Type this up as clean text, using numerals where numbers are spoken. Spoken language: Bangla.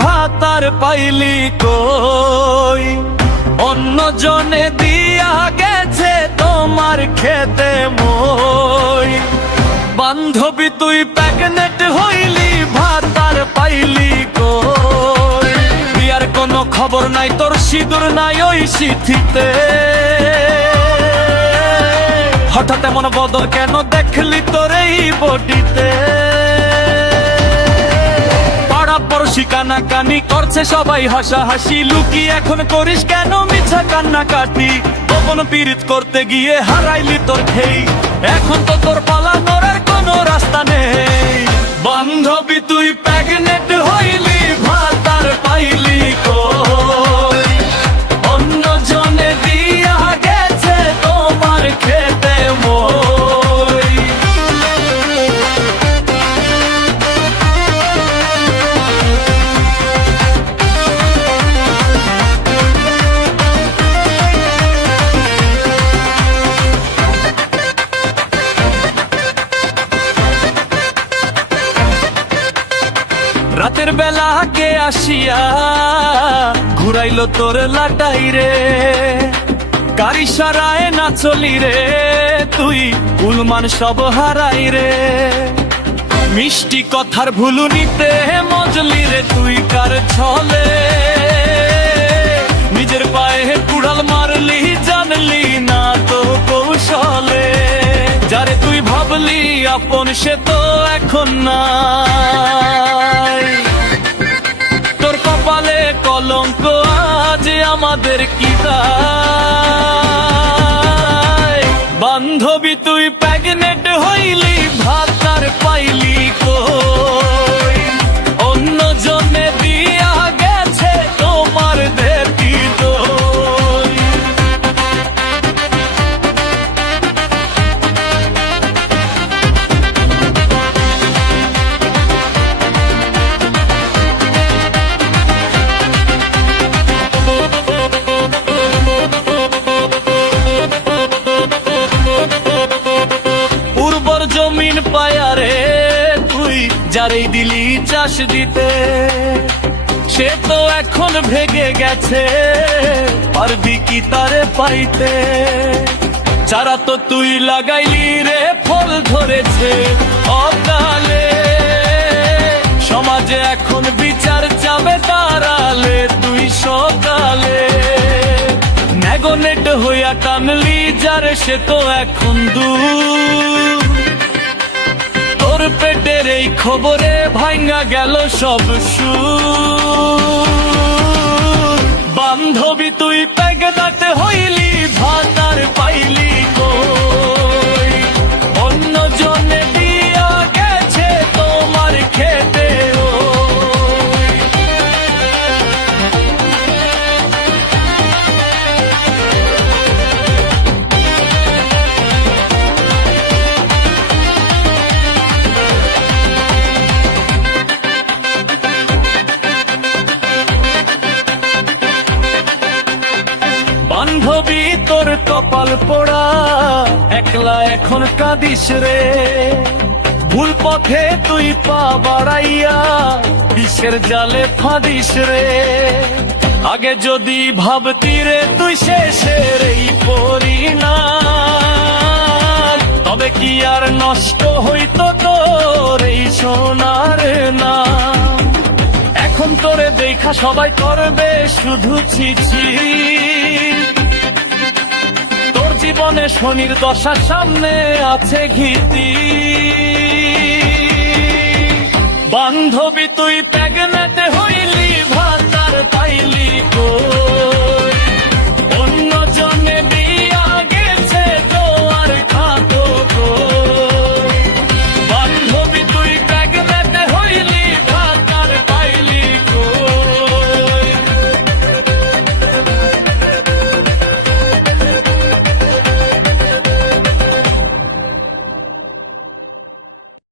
ভাত আর পাইলি কই, অন্য জনে দিয়া গেছে তোমার খেতে মই। বান্ধবী তুই প্রেগনেন্ট হইলি ভাত আর পাইলি কই, বিয়ার কোনো খবর নাই তোর সিঁদুর নাই ওই চিঠিতে। হঠাৎ এমন বদল কেন দেখলি তোর এই বডিতে? পাড়া পড়শি কানাকানি করছে সবাই হাসাহাসি, লুকি এখন করিস কেন মিছা কান্নাকাটি? গোপন পীড়িত করতে গিয়ে হারাইলি তোর খেই, এখন তো তোর পালানোর আর কোনো রাস্তা নেই। বান্ধবী তুই প্রেগনেন্ট হইলি ভাত আর পাইলি কই, অন্য জনে দিয়া গেছে তোমার খেতে মই। রাতের বেলা কে আসিয়া ঘুরাইলো তোর লাটাই রে, গাড়ি সারায় না চলি রে তুই উলমান সব হারাই রে। মিষ্টি কথার ভুলু নিতে মজলি রে তুই কার ছলে, নিজের পায়ে কুড়াল মারলি জানলি না তো কৌশলে। যারে তুই ভাবলি আপন সে তো এখন নাই, তোর কপালে কলঙ্ক আজ আমাদের কি দায়? বান্ধবী তুই প্রেগনেন্ট হইলি ভাত আর পাইলি কই, অন্য জনে দিয়া গেছে তোমার দেবী দই। উর্বর জমিন পায়ারে তুই যারেই দিলি চাষ দিতে, সে তো এখন ভেগে গেছে পারবি কি তারে পাইতে? চারা তো তুই লাগাইলি রে ফল ধরেছে অকালে, সমাজে এখন বিচার চাবে দাঁড়ালে তুই সকালে। নেগনেট হইয়া টানলি যারে সে তো এখন দূর, তোর পেটের এই খবরে ভাঙ্গা গেল সব সুর। বান্ধবী তুই প্রেগনেন্ট হইলি ভাত আর পাইলি কই, অন্য জনে দিয়া গেছে তোমার খেতে ওই। বান্ধবী তোর কপাল পোড়া একলা এখন কাঁদিস রে, ভুল পথে তুই পা বাড়াইয়া বিষের জালে ফাঁদিস রে। আগে যদি ভাবতি রে তুই শেষের এই পরিণাম, তবে কি আর নষ্ট হইতো তোর এই সোনার নাম? এখন তোরে দেখা সবাই করবে শুধু ছিছি, তোর জীবনে শনির দশার সামনে আছে ঘিতি। বান্ধবী তুই প্রেগনেন্ট হই